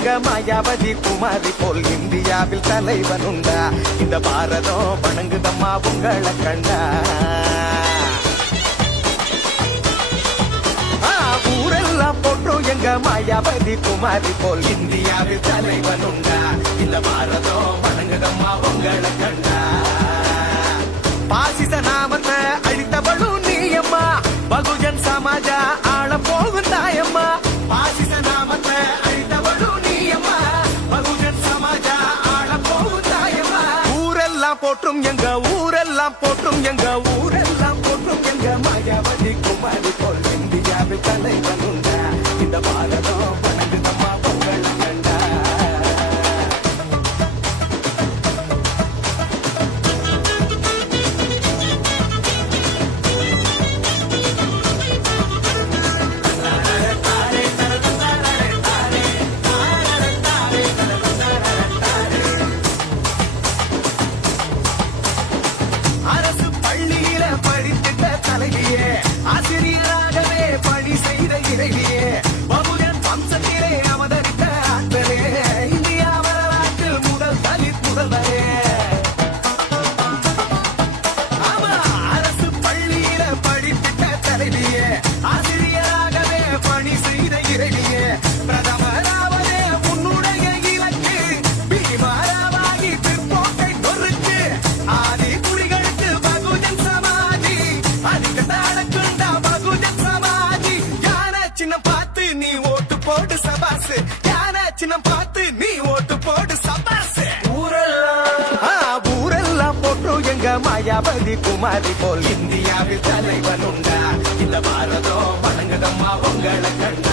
எங்க மாயாவதி குமாரி போல் இந்தியாவில் தலைவன் உண்டா? இந்த பாரதம் வணங்குதம்மா உங்களை கண்டா. ஊரெல்லாம் போட்டும் எங்க மாயாவதி குமாரி போல் இந்தியாவில் தலைவன் உண்டா? இந்த பாரதம் வணங்குதம்மா உங்களை கண்டா. பாசிச நாமத்தை அழித்தவளும் நீயம்மா, பகுஜன் சமாஜ ஆள போகும் தாயம்மா. பாசிச நாமத்தை அழித்தவளும் நீயம்மா, பகுஜன் சமாஜ ஆள போகும் தாயம்மா. ஊரெல்லாம் போற்றும் எங்க ஊரெல்லாம் போற்றும் எங்க ஊரெல்லாம் போற்றும் எங்க மாயாவதி குமாரி போல் இந்தியாவில் தலைவன் உண்டா? இந்த பாரதம் வணங்குதம்மா உங்களை கண்டா. அரசு பள்ளியில படித்திட்ட தலைவியே, ஆசிரியராகவே பணி செய்த இறைவியே, பகுஜன் வம்சத்திலே அவதரித்த ஆற்றலே, இந்தியா வரலாற்றில் முதல் தலித் முதல்வரே. ஆமா, அரசு பள்ளியில படித்திட்ட தலைவியே, ஆசிரியராகவே பணி செய்த இறைவியே, பிரதமராவதே உன்னுடைய இலக்கு, பீமாராவாகி பிற்போக்கை நொறுக்கு, ஆதி குடிகளுக்கு பகுஜன் சமாஜி, அதிக தாழக்குண்டா பகுஜன் சமாஜி. யார சின்னம் பார்த்து நீ ஓட்டு போடு சபாசு, யார சின்னம் பார்த்து நீ ஓட்டு போடு சபாசு. ஊரெல்லாம் போட்டும் எங்க மாயாவதி குமாரி போல் இந்தியாவில் தலைவன் உண்டா? இந்த பாரதம் வணங்குதம்மா உங்களை கண்டா.